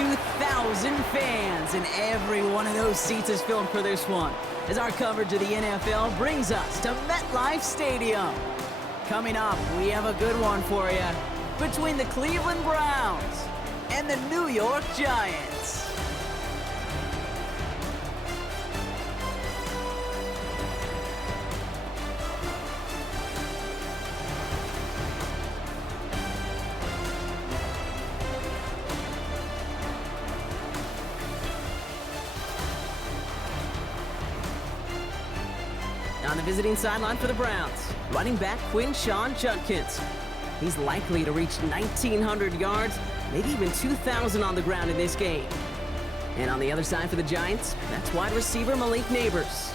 22,000 fans, and every one of those seats is filled for this one, as our coverage of the NFL brings us to MetLife Stadium. Coming up, we have a good one for you between the Cleveland Browns and the New York Giants. On the visiting sideline for the Browns, running back Quinshon Judkins. He's likely to reach 1,900 yards, maybe even 2,000 on the ground in this game. And on the other side for the Giants, that's wide receiver Malik Neighbors.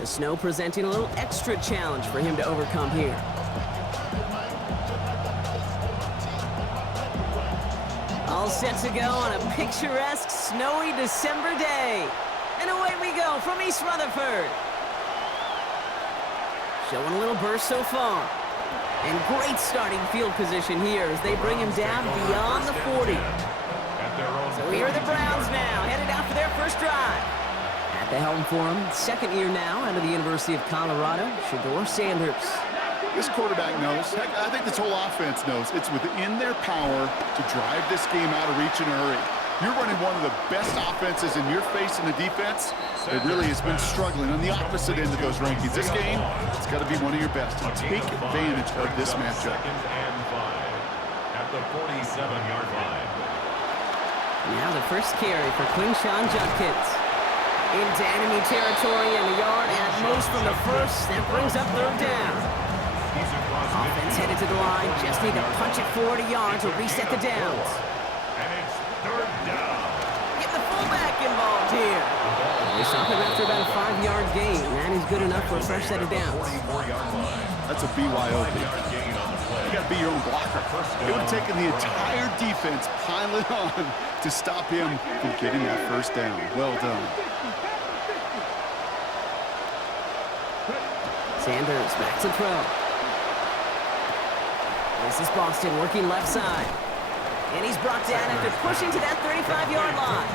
The snow presenting a little extra challenge for him to overcome here. All set to go on a picturesque, snowy December day. And away we go from East Rutherford. Showing a little burst so far. And great starting field position here as they bring him down beyond the 40. So here are the Browns now, headed out for their first drive. At the helm for him, second year now out of the University of Colorado, Shedeur Sanders. This quarterback knows, heck, I think this whole offense knows, it's within their power to drive this game out of reach in a hurry. You're running one of the best offenses in your face in the defense. It really has been struggling on the opposite end of those rankings. This game, it's got to be one of your best. Take advantage of this matchup. At the 47-yard line. Now the first carry for Quinshon Judkins. Into enemy territory in the yard at most from the first. That brings up third down. Offense headed to the line. Just need to punch it 40 yards to reset the downs. And it's third down. Get the fullback involved here. They stop him after about a 5-yard gain. That is good enough for a fresh set of downs. That's a BYOB. You got to be your own blocker. It would have taken the entire defense piling on to stop him from getting that first down. Well done. Sanders back to throw. This is Boston working left side. And he's brought down after pushing to that 35-yard line.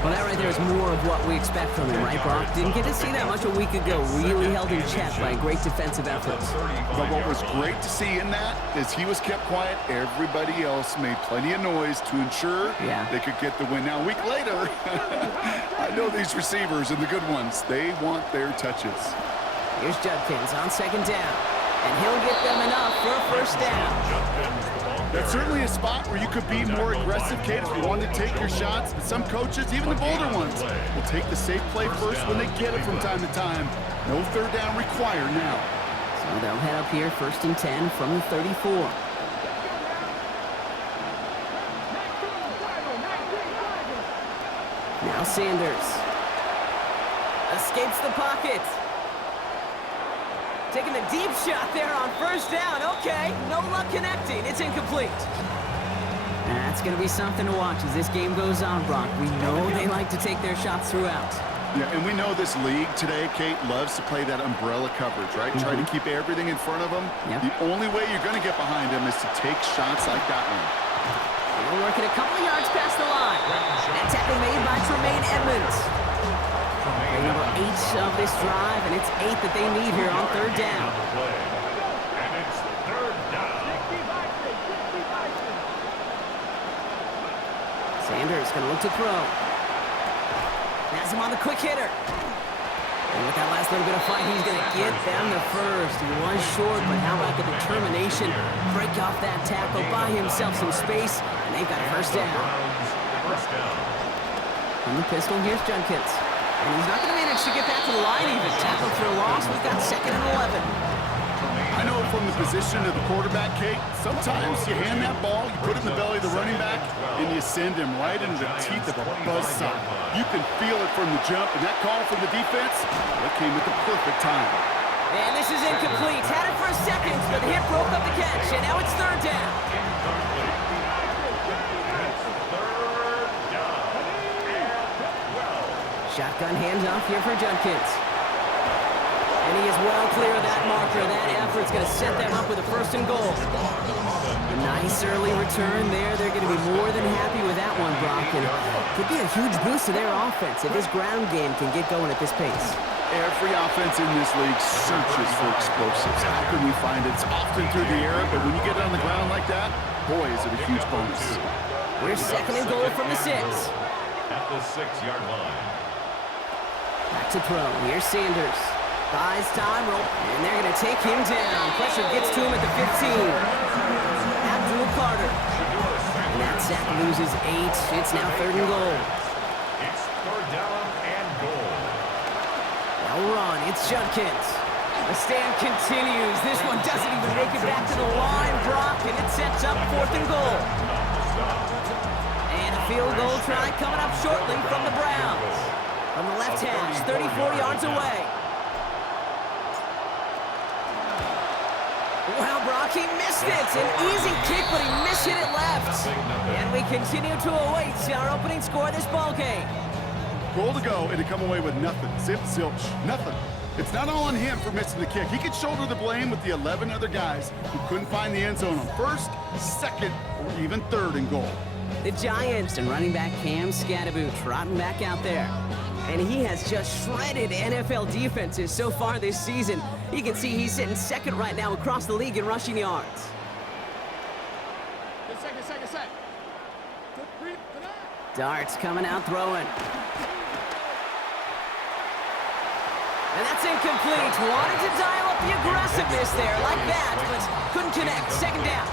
Well, that right there is more of what we expect from him, right, Brock? Didn't get to see that much a week ago. Really held in check by great defensive efforts. But what was great to see in that is he was kept quiet. Everybody else made plenty of noise to ensure they could get the win. Now, a week later, I know these receivers and the good ones, they want their touches. Here's Judkins on second down. And he'll get them enough for a first down. That's certainly a spot where you could be more aggressive, Kate, if you wanted to take your shots. But some coaches, even the bolder ones, will take the safe play first when they get it from time to time. No third down required now. So they'll head up here, 1st and 10 from the 34. Now Sanders. Escapes the pocket. Taking the deep shot there on first down. Okay, no luck connecting. It's incomplete. That's going to be something to watch as this game goes on, Brock. We know they like to take their shots throughout. Yeah, and we know this league today, Kate, loves to play that umbrella coverage, right? Try to keep everything in front of them. The only way you're going to get behind them is to take shots like that one. We're working a couple of yards past the line. That tackle made by Tremaine Edmonds. Number 8 of this drive, and it's 8 that they need here on third down. And it's third down. Sanders going to look to throw. Has him on the quick hitter. And with that last little bit of fight, he's going to get them the first. He was short, but how about the determination? Break off that tackle, buy himself some space, and they've got a first down. From the pistol, here's Judkins. And he's not going to manage to get back to the line even. Tackle for a loss. We've got 2nd and 11. I know from the position of the quarterback, Kate, sometimes you hand that ball, you put it in the belly of the running back, and you send him right into the teeth of a buzzsaw. You can feel it from the jump, and that call from the defense, that came at the perfect time. And this is incomplete. Had it for a second, but the hit broke up the catch, and now it's third down. Shotgun handoff here for Judkins. And he is well clear of that marker. That effort's going to set them up with a 1st and goal. A nice early return there. They're going to be more than happy with that one, Brock, and could be a huge boost to their offense if this ground game can get going at this pace. Every offense in this league searches for explosives. How can we find it? It's often through the air, but when you get it on the ground like that, boy, is it a huge bonus. Here's second and goal from the 6. At the 6-yard line. Back to throw. Here's Sanders. Buys time, and they're going to take him down. Pressure gets to him at the 15. Abdul Carter. And that sack loses 8. It's now 3rd and goal. It's 3rd down and goal. They'll run. It's Judkins. The stand continues. This one doesn't even make it back to the line, Brock, and it sets up 4th and goal. And a field goal try coming up shortly from the Browns. From the left hash, 34 yards away. Well, Brock, he missed it. An easy kick, but he mishit it left. And we continue to await our opening score of this ball game. Goal to go, and to come away with nothing. Zip, zilch, nothing. It's not all on him for missing the kick. He could shoulder the blame with the 11 other guys who couldn't find the end zone on 1st, 2nd, or even 3rd and goal. The Giants and running back Cam Scadaboo trotting back out there. And he has just shredded NFL defenses so far this season. You can see he's sitting 2nd right now across the league in rushing yards. Darts coming out throwing. And that's incomplete. Wanted to dial up the aggressiveness there like that, but couldn't connect. 2nd down.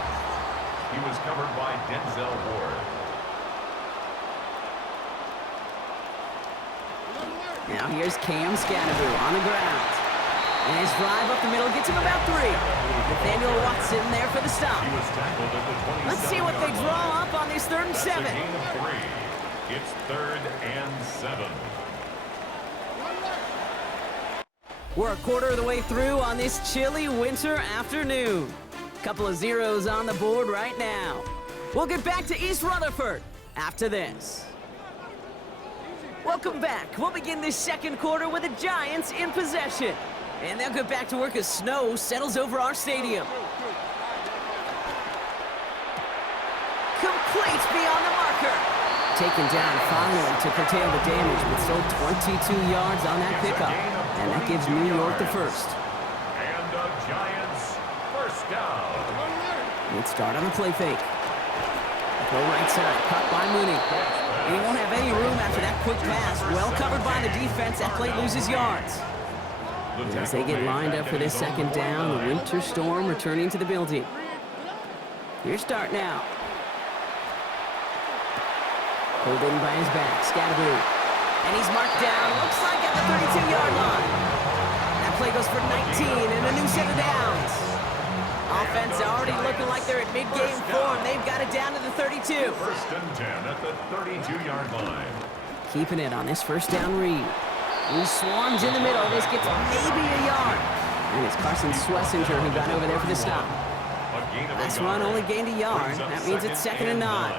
He was covered by Denzel Ward. Now here's Cam Scadaboo on the ground. And his drive up the middle gets him about 3. Nathaniel Watson there for the stop. He was tackled at the 27. Let's see what they draw up on this 3rd and 7. Gain of 3. It's 3rd and 7. We're a quarter of the way through on this chilly winter afternoon. Couple of zeros on the board right now. We'll get back to East Rutherford after this. Welcome back. We'll begin this 2nd quarter with the Giants in possession. And they'll get back to work as snow settles over our stadium. Complete beyond the marker. Taken down finally to curtail the damage, but still 22 yards on that pickup. And that gives New York the 1st. And the Giants 1st down. Let's start on the play fake. Go right side, caught by Mooney. And he won't have any room after that quick pass. Well covered by the defense, that play loses yards. As they get lined up for this 2nd down, the winter storm returning to the building. Here's start now. Pulled in by his back, Scadaboo. And he's marked down, looks like at the 32-yard line. That play goes for 19 and a new set of downs. Offense already looking like they're at mid-game form. They've got it down to the 32. 1st and 10 at the 32-yard line. Keeping it on this 1st down read. He swarms in the middle. This gets maybe a yard. And it's Carson Swessinger who got over there for the stop. Last run only gained a yard. That means it's 2nd and 9.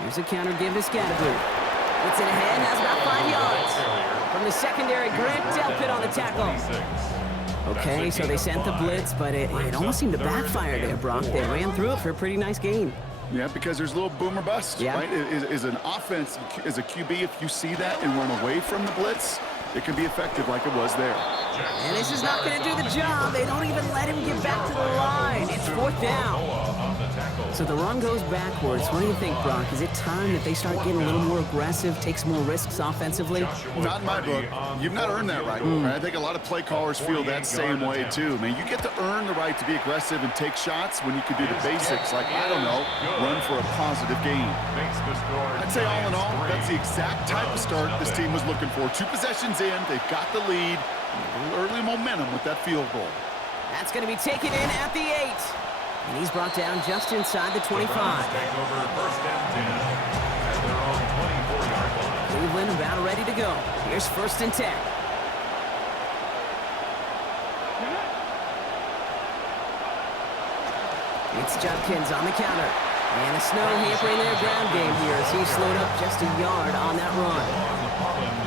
Here's a counter give to Scadaboo. It's in ahead, has about 5 yards. From the secondary, Grant Delpit on the tackle. Okay, so they sent the blitz, but it almost seemed to backfire there, Brock. They ran through it for a pretty nice gain. Yeah, because there's a little boom or bust, right? Is an offense, as a QB, if you see that and run away from the blitz, it can be effective like it was there. And this is not going to do the job. They don't even let him get back to the line. It's 4th down. So the run goes backwards. What do you think, Brock? Is it time that they start getting a little more aggressive, take some more risks offensively? Not in my book. You've not earned that right. I think a lot of play callers feel that same way, too. Man, you get to earn the right to be aggressive and take shots when you can do the basics, like, I don't know, run for a positive gain. I'd say all in all, that's the exact type of start this team was looking for. 2 possessions in, they've got the lead, a little early momentum with that field goal. That's going to be taken in at the 8. And he's brought down just inside the 25. Take over 1st and 10 at their own 24-yard line. Cleveland about ready to go. Here's 1st and 10. It's Judkins on the counter. And the snow hampering their ground game here as he slowed up just a yard on that run.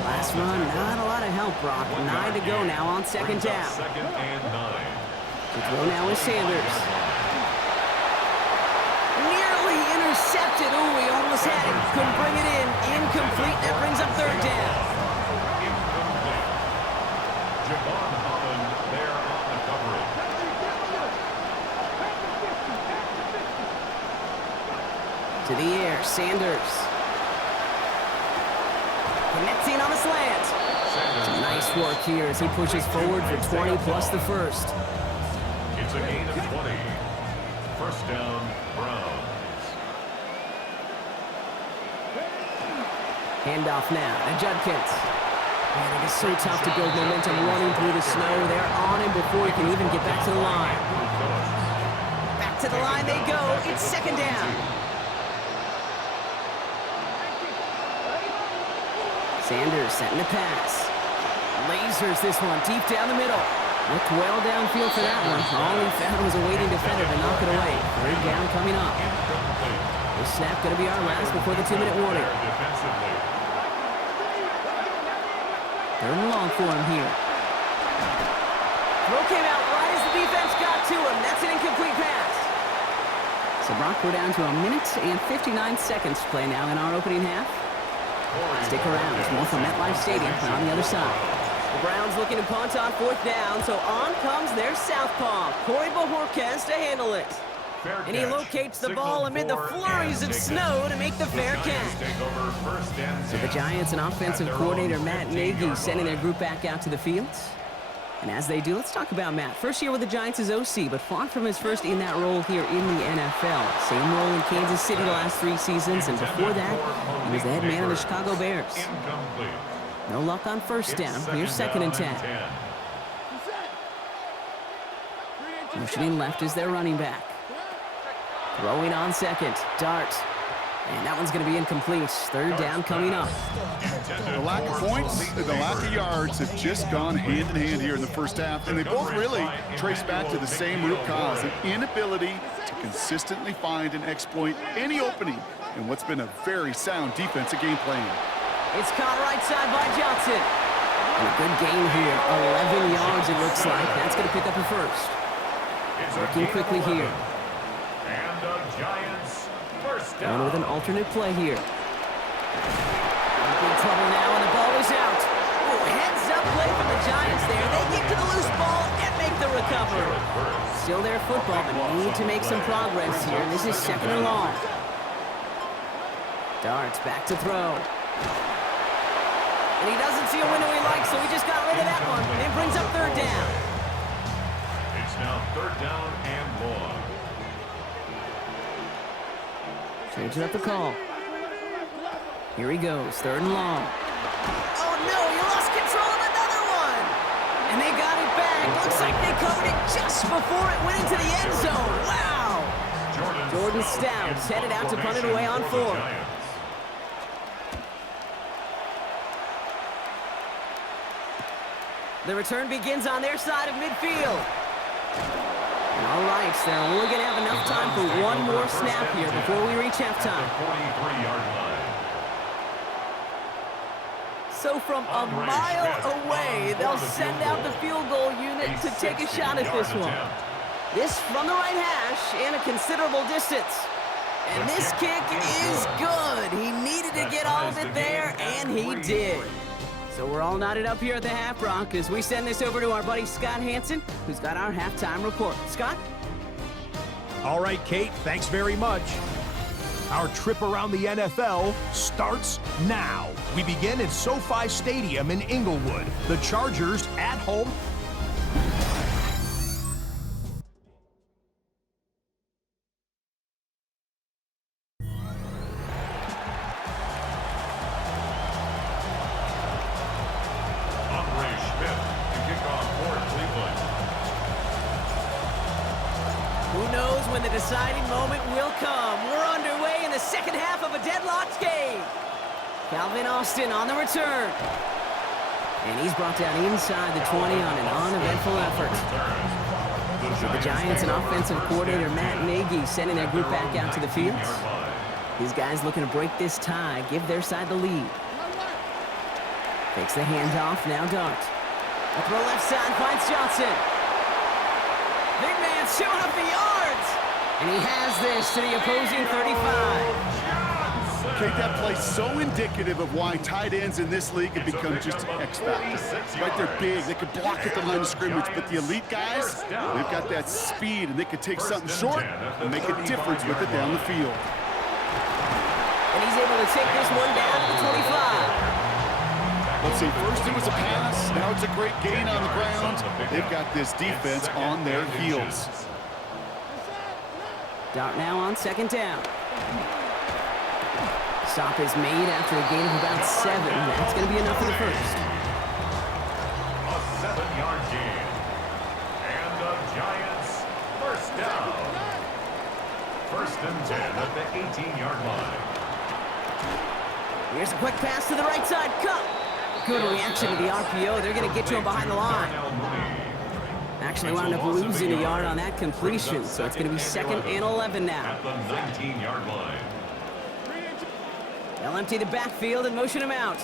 Last run, not a lot of help, Brock. 9 to go now on 2nd down. 2nd and 9. The throw now is Sanders. Nearly intercepted. Oh, he almost had it. Couldn't bring it in. Incomplete. That brings up third down. Incomplete. Javon Holland there on the coverage. To the air, Sanders. Connecting on the slant. Some nice work here as he pushes forward for 20 plus the first. It's a gain of 20. First down, Browns. Handoff now to Judkins. Man, it is so tough to build momentum running through the snow. They're on him before he can even get back to the line. Back to the line they go. It's second down. Sanders setting the pass. Lasers this one deep down the middle. Looked well downfield for that one. All he found was a waiting defender to knock it away. Third down coming up. This snap going to be our last before the 2-minute warning. Third and long for him here. Throw came out right as the defense got to him. That's an incomplete pass. So Brock, we're down to 1 minute and 59 seconds to play now in our opening half. Stick around. There's more from MetLife Stadium on the other side. The Browns looking to punt on fourth down, so on comes their southpaw, Corey Bojorquez, to handle it. And he locates the ball amid the flurries of snow to make the fair catch. So the Giants and offensive coordinator Matt Nagy sending their group back out to the field. And as they do, let's talk about Matt. First year with the Giants as OC, but far from his first in that role here in the NFL. Same role in Kansas City the last 3 seasons, and before that, he was the head man of the Chicago Bears. No luck on first down. Here's second and 10. Motioning left is their running back. Throwing on second. Dart. And that one's going to be incomplete. Third down coming up. The lack of points, the lack of yards have just gone hand in hand here in the first half, and they both really trace back to the same root cause, an inability to consistently find and exploit any opening in what's been a very sound defensive game plan. It's caught right side by Johnson. And a good gain here. 11 yards it looks like. That's going to pick up a first. Working quickly here. And the Giants first down. Going with an alternate play here. In trouble now, and the ball is out. Oh, heads up play from the Giants there. They get to the loose ball and make the recovery. Still their football, but need to make some progress here. This is second and long. Darts back to throw. And he doesn't see a window he likes, so he just got rid of that one. And brings up third down. It's now third down and long. Changing up the call. Here he goes, third and long. Oh no, he lost control of another one! And they got it back. Looks like they covered it just before it went into the end zone. Wow! Jordan Stout headed out to punt it away on 4. The return begins on their side of midfield. All right, so they're only going to have enough time for one more snap here before we reach halftime. 43-yard line. So from a mile away, they'll send out the field goal unit to take a shot at this one. This from the right hash and a considerable distance. And this kick is good. He needed to get all of it there, and he did. So we're all knotted up here at the half, Brock, as we send this over to our buddy Scott Hansen, who's got our halftime report. Scott? All right, Kate, thanks very much. Our trip around the NFL starts now. We begin at SoFi Stadium in Inglewood. The Chargers at home. When the deciding moment will come. We're underway in the second half of a deadlocked game. Calvin Austin on the return. And he's brought down inside the 20 on an uneventful effort. So the Giants and offensive coordinator Matt Nagy sending their group back out to the field. These guys looking to break this tie, give their side the lead. Takes the handoff, now Dart. A throw left side finds Johnson. Big man showing up the yards. And he has this to the opposing 35. Kate, that play's so indicative of why tight ends in this league have become just an X factor. Right, they're big, they can block at the line of scrimmage, but the elite guys, they've got that speed, and they can take something short and make a difference with it down the field. And he's able to take this one down to the 25. Let's see, first it was a pass, now it's a great gain on the ground. They've got this defense on their heels. Dart now on second down. Stop is made after a gain of about 7. That's going to be enough for the first. A 7-yard gain. And the Giants first down. First and 10 at the 18-yard line. Here's a quick pass to the right side. Cut. Good reaction to the RPO. They're going to get to him behind the line. Actually wound up losing a yard on that completion, so it's going to be 2nd and 11 now. At the 19-yard line. They'll empty the backfield and motion him out.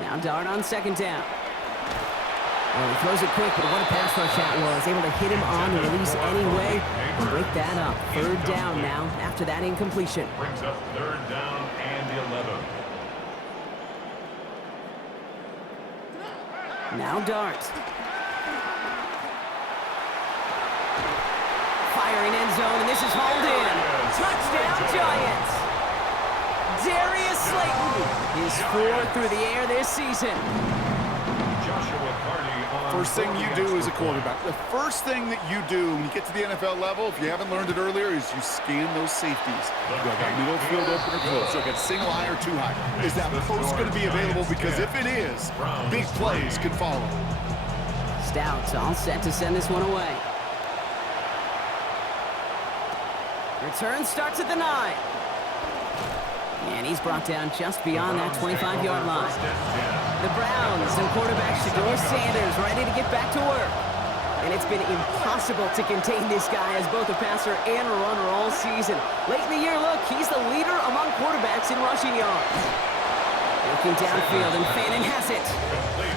Now Dart on second down. Well, he throws it quick, but what a pass rush that was. Able to hit him on the release anyway and break that up. 3rd down now after that incompletion. Brings up 3rd down and 11. Now Dart. Firing end zone, and this is hauled in. Touchdown, Giants! Darius Slayton is 4th through the air this season. First thing you do as a quarterback, the first thing that you do when you get to the NFL level, if you haven't learned it earlier, is you scan those safeties. Do I got middle field open or close? Do I got single high or too high? Is that post going to be available? Because if it is, big plays could follow. Stout's all set to send this one away. Return starts at the 9. And he's brought down just beyond that 25-yard line. The Browns and quarterback Shedeur Sanders ready to get back to work. And it's been impossible to contain this guy as both a passer and a runner all season. Late in the year, look, he's the leader among quarterbacks in rushing yards. Looking downfield, and Fannin has it.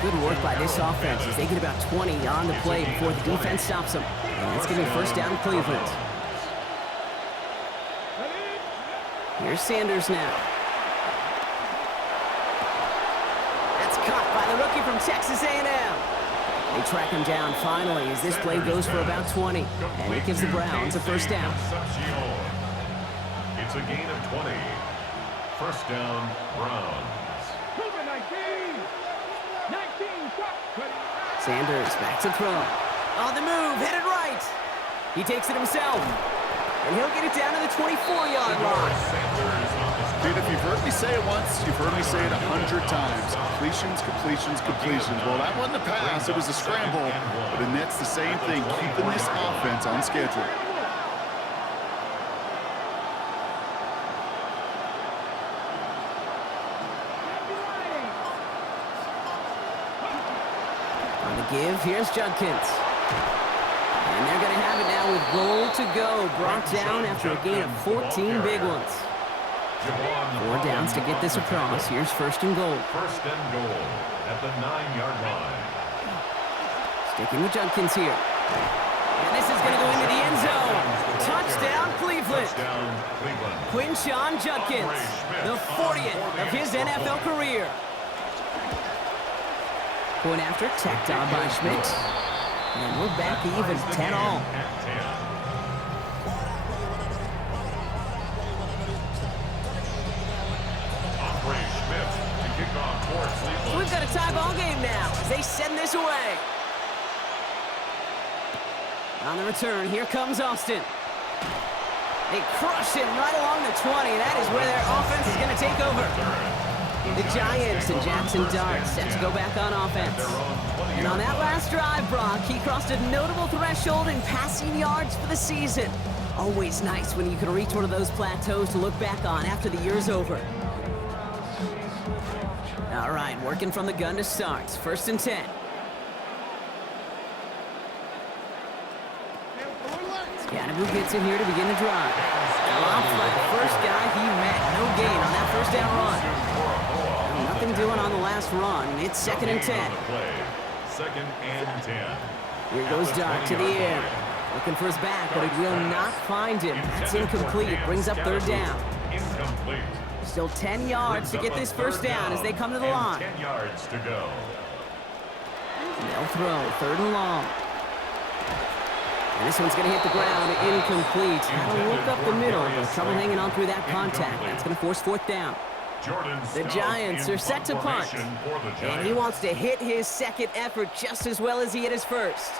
Good work by this offense as they get about 20 on the play before the defense stops them. And it's going to be first down Cleveland. Here's Sanders now. That's caught by the rookie from Texas A&M. They track him down finally as this play goes for about 20. And it gives the Browns a first down. It's a gain of 20. First down, Browns. Sanders back to throw. On the move, headed right. He takes it himself. And he'll get it down to the 24-yard line. Dude, if you've heard me say it once, you've heard me say it 100 times. Completions, completions, completions. Well, that wasn't a pass, it was a scramble. But the net's the same thing, keeping this offense on schedule. On the give, here's Judkins. And they're going to have it now with goal to go. Brought down after a gain of 14 big ones. 4 downs to get this across. Here's first and goal. First and goal at the 9-yard line. Sticking with Judkins here. And this is going to go into the end zone. Touchdown, Cleveland. Touchdown, Cleveland. Quinshon Judkins, the 40th of his NFL career. Point after, tacked on by Schmidt. And we're back even, 10-all. So we've got a tie ball game now as they send this away. On the return, here comes Austin. They crush him right along the 20. That is where their offense is going to take over. The Giants and Jackson Dart set to go back on offense. And on that last drive, Brock, he crossed a notable threshold in passing yards for the season. Always nice when you can reach one of those plateaus to look back on after the year's over. All right, working from the gun to start. First and 10. Scatterboo gets in here to begin the drive. Off by the first guy he met. No gain on that first down run. Nothing doing on the last run. It's 2nd and 10. Second and 10. Here goes Dart to the air. Looking for his back, but it will not find him. That's incomplete. Brings up 3rd down. incomplete. Still 10 yards to get this first down as they come to the line. 10 yards to go. They'll throw, 3rd and long. And this one's going to hit the ground, incomplete. Had to look up the middle, but trouble hanging on through that contact. That's going to force 4th down. The Giants are set to punt. And he wants to hit his second effort just as well as he hit his first.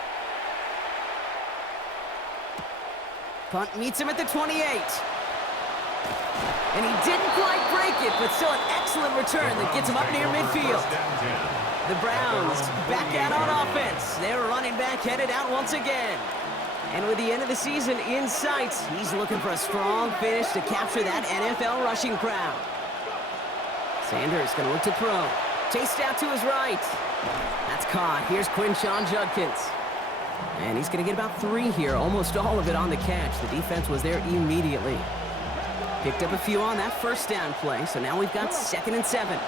Punt meets him at the 28. And he didn't quite break it, but still an excellent return that gets him up near midfield. The Browns back out on offense. Their running back headed out once again. And with the end of the season in sight, he's looking for a strong finish to capture that NFL rushing crown. Sanders going to look to throw. Chased out to his right. That's caught. Here's Quinshawn Judkins. And he's going to get about 3 here, almost all of it on the catch. The defense was there immediately. Picked up a few on that first down play, so now we've got 2nd and 7.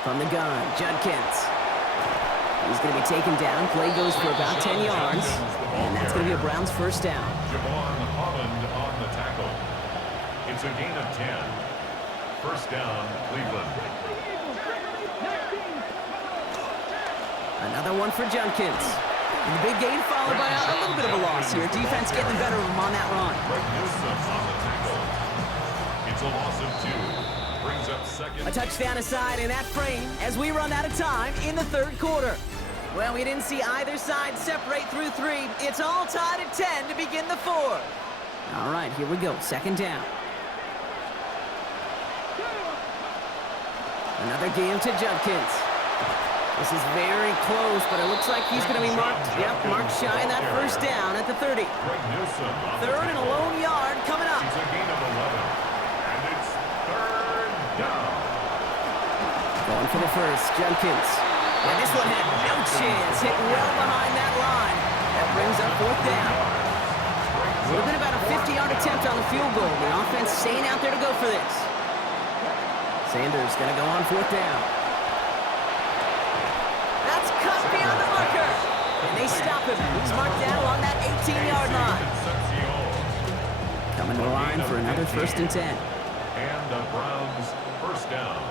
From the gun, Judkins. He's going to be taken down. Play goes for about 10 yards, and that's going to be a Browns first down. Javon Holland on the tackle. It's a gain of 10. First down, Cleveland. Another one for Judkins. And the big gain followed by a little bit of a loss here. Defense getting the better of him on that run. On the tackle. It's a loss of 2. Brings up 2nd. A touchdown aside in that frame as we run out of time in the 3rd quarter. Well, we didn't see either side separate through 3. It's all tied at 10 to begin the 4th. All right, here we go. 2nd down. Another game to Judkins. This is very close, but it looks like he's going to be marked. Yep, marked shy of that first down at the 30. 3rd and a lone yard coming up. It's a gain of 11. And it's 3rd down. Going for the first, Judkins. And this one had no chance, hit well behind that line. That brings up 4th down. Would have been about a 50-yard attempt on the field goal. The offense staying out there to go for this. Sanders going to go on 4th down. That's cut beyond the marker. And they stop him. He's marked down along that 18-yard line. Coming to the line for another 1st and 10. And the Browns first down.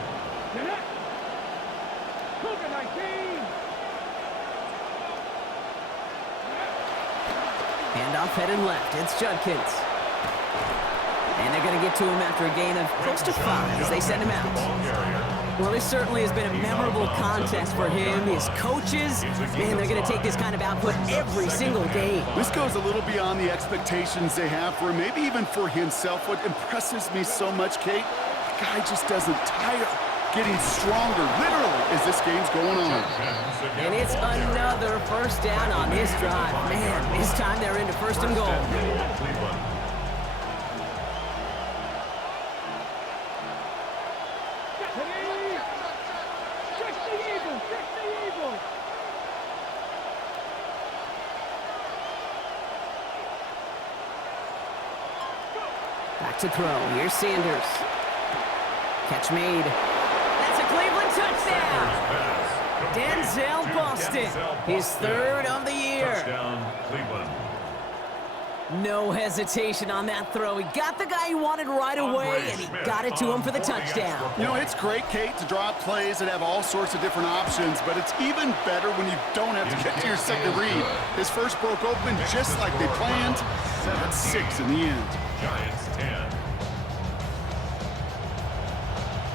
Handoff headed left. It's Judkins. And they're going to get to him after a gain of close to 5 as they send him out. Well, this certainly has been a memorable contest for him. His coaches, man, they're going to take this kind of output every single game. This goes a little beyond the expectations they have for him, maybe even for himself. What impresses me so much, Kate, the guy just doesn't tire. Getting stronger, literally, as this game's going on. And it's another first down on this drive. Man, this time they're into 1st and goal. Back to throw. Here's Sanders. Catch made. That's a Cleveland touchdown. Denzel Boston, his 3rd of the year. Touchdown, Cleveland. No hesitation on that throw. He got the guy he wanted right away, and he got it to him for the touchdown. You know, it's great, Kate, to draw plays that have all sorts of different options, but it's even better when you don't have to get to your second read. His first broke open just like they planned. That's 6 in the end. Giants 10.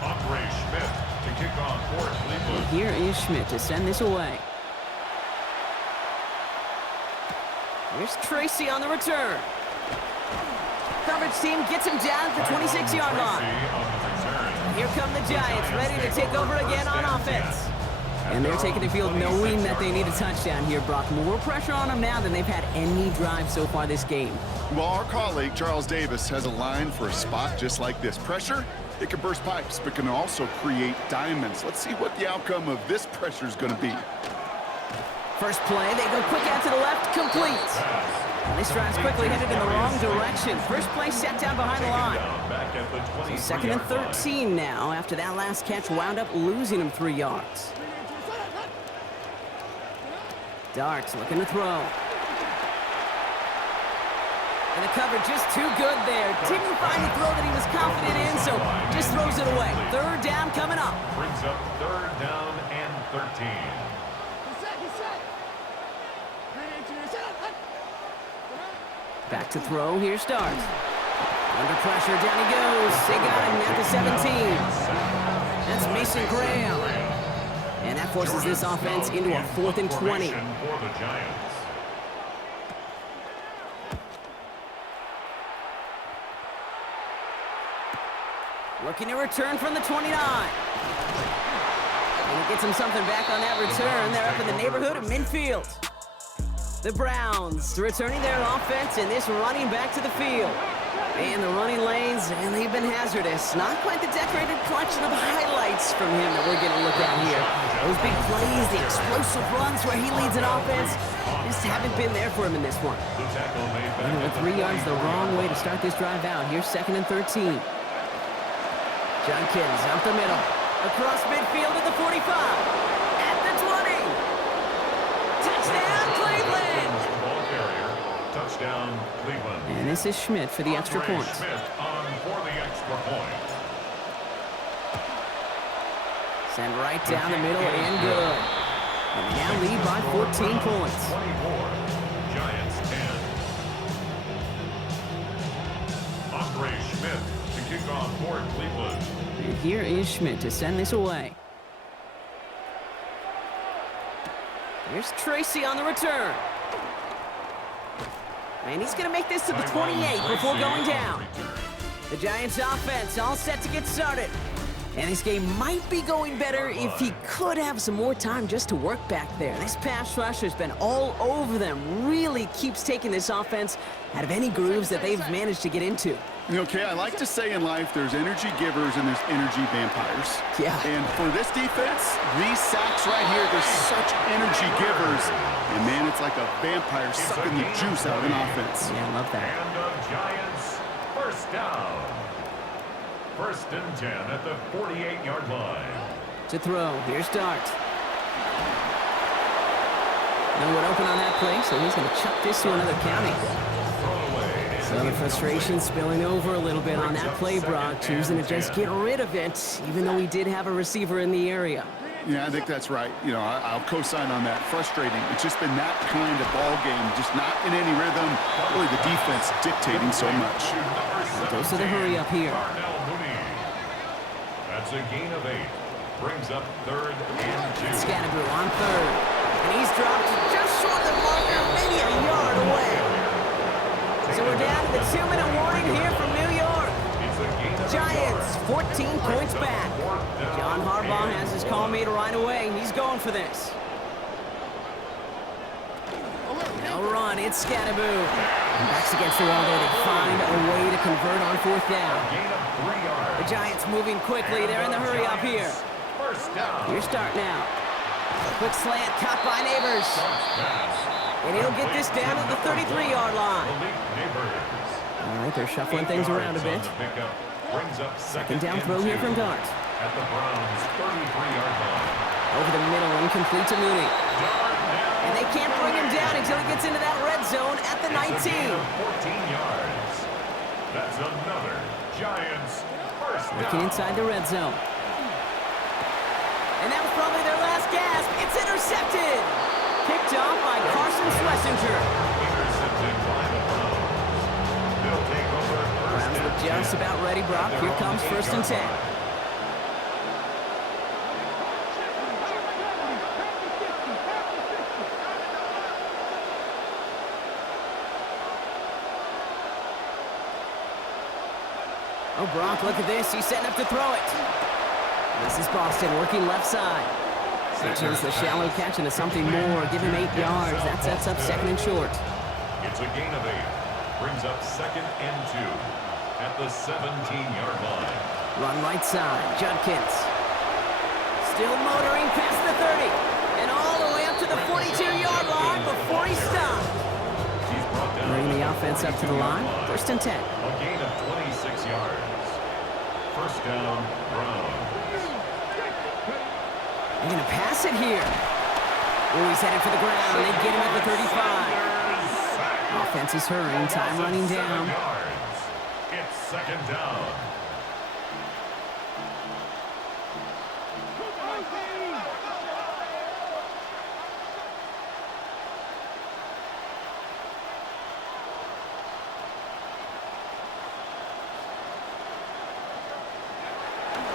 Andre Schmidt to kick off for Cleveland. Here is Schmidt to send this away. Here's Tracy on the return. Coverage team gets him down at the 26-yard line. Here come the Giants, ready to take over again on offense. And they're taking the field knowing that they need a touchdown here, Brock. More pressure on them now than they've had any drive so far this game. Well, our colleague, Charles Davis, has a line for a spot just like this. Pressure, it can burst pipes, but can also create diamonds. Let's see what the outcome of this pressure is going to be. First play, they go quick out to the left, complete. And this drive's quickly headed in the wrong direction. First play set down behind the line. So 2nd and 13 now after that last catch wound up losing him 3 yards. Darks looking to throw. And the coverage just too good there. Didn't find the throw that he was confident in, so just it away. Third down coming up. Brings up third down and 13. Back to throw. Here starts. Under pressure. Down he goes. They got him at the 17. That's Mason Graham. And that forces this offense into a 4th and 20. For the Giants. Looking to return from the 29. And he gets him something back on that return. They're up in the neighborhood of midfield. The Browns returning their offense and this running back to the field. And the running lanes, and they've been hazardous. Not quite the decorated collection of highlights from him that we're going to look at here. Those big plays, the explosive runs where he leads an offense, just haven't been there for him in this one. And he went 3 yards the wrong way to start this drive out. Here's 2nd and 13. Junkins up the middle. Across midfield at the 45. At the 20. Touchdown, Cleveland! Ball carrier. Touchdown, Cleveland. And this is Schmidt for the extra point. Schmidt on for the extra point. Send right down the middle and good. And they now lead by 14 points. 24. Giants 10. Andre Schmidt to kick off for Cleveland. And here is Schmidt to send this away. Here's Tracy on the return. And he's going to make this to the 28 before going down. The Giants offense all set to get started. And this game might be going better if he could have some more time just to work back there. This pass rush has been all over them. Really keeps taking this offense out of any grooves that they've managed to get into. Okay, I like to say in life there's energy givers and there's energy vampires. Yeah. And for this defense, these sacks right here, they're such energy givers. And man, it's like a vampire sucking the juice out of an offense. Yeah, I love that. And the Giants first down. 1st and 10 at the 48-yard line. To throw, here's Dart. No one open on that play, so he's going to chuck this to another county. So the frustration spilling over a little bit on that play, Brock, choosing to just get rid of it, even though he did have a receiver in the area. Yeah, I think that's right. You know, I'll co-sign on that. Frustrating. It's just been that kind of ball game, just not in any rhythm. Really, the defense dictating so much. Goes to the hurry up here. That's a gain of 8. Brings up 3rd and 2. Scatterboo on 3rd. And he's dropped just short of the marker, maybe a yard away. So we're down to the 2-minute warning here from New York. Giants, 14 points back. John Harbaugh has his call made right away. He's going for this. No run, it's Scatterboo. Backs against the wall there. They find a way to convert on 4th down. The Giants moving quickly. They're in the hurry up here. Here's Start now. Quick slant caught by Neighbors. And he'll get this down to the 33-yard line. All right, they're shuffling things around a bit. 2nd down throw here from Dart. At the Browns' 33-yard line. Over the middle, incomplete to Mooney. And they can't bring him down until he gets into that red zone at the 19. 14 yards. That's another Giants first down. Looking inside the red zone. And that was probably their last gasp. It's intercepted. Picked off by Carson Schlesinger. Intercepted by the Browns. They'll take over Browns look just about ready, Brock. Here comes 1st and 10. Oh, Brock, look at this. He's setting up to throw it. This is Boston working left side. Switches the shallow catch into something more. Give him 8 yards. That sets up 2nd and short. It's a gain of 8. Brings up 2nd and 2 at the 17-yard line. Run right side. Judkins. Still motoring past the 30. And all the way up to the 42-yard line before he stopped. Bringing the offense up to the line. 1st and 10. A gain of 26 yards. 1st down, Browns. They're going to pass it here. Oh, he's headed for the ground. They get him at the 35. Offense is hurrying. Time running down. It's 2nd down.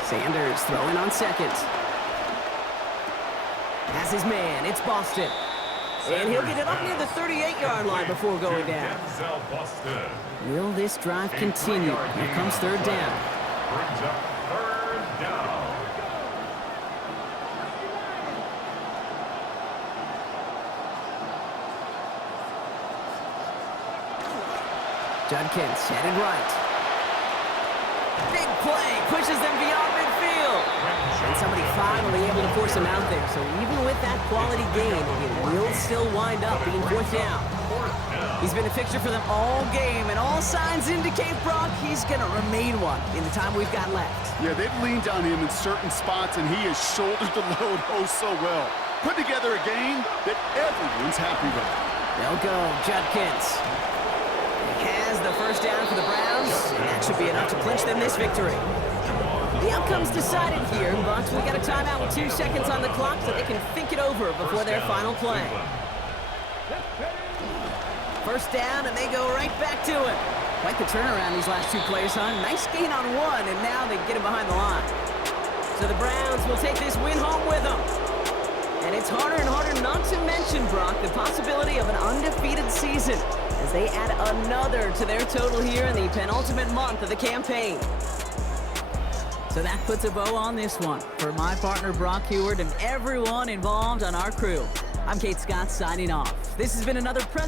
Sanders throwing on second. Has his man. It's Boston. And he'll get it up near the 38-yard line before going down. Will this drive continue? Here comes third down. Brings up third down. Judkins headed right. Big play. Pushes them beyond midfield. And somebody finally able to force him out there. So even with that quality gain, it will still wind up being fourth down. He's been a fixture for them all game, and all signs indicate, Brock, he's going to remain one in the time we've got left. Yeah, they've leaned on him in certain spots, and he has shouldered the load oh so well. Put together a game that everyone's happy with. They'll go, Judkins. He has the first down for the Browns, and that should be enough to clinch them this victory. The outcome's decided here, but we got a timeout with 2 seconds on the clock so they can think it over before their final play. First down, and they go right back to it. Quite the turnaround these last 2 plays, huh? Nice gain on one, and now they get him behind the line. So the Browns will take this win home with them. And it's harder and harder not to mention, Brock, the possibility of an undefeated season as they add another to their total here in the penultimate month of the campaign. So that puts a bow on this one. For my partner, Brock Heward, and everyone involved on our crew, I'm Kate Scott signing off. This has been another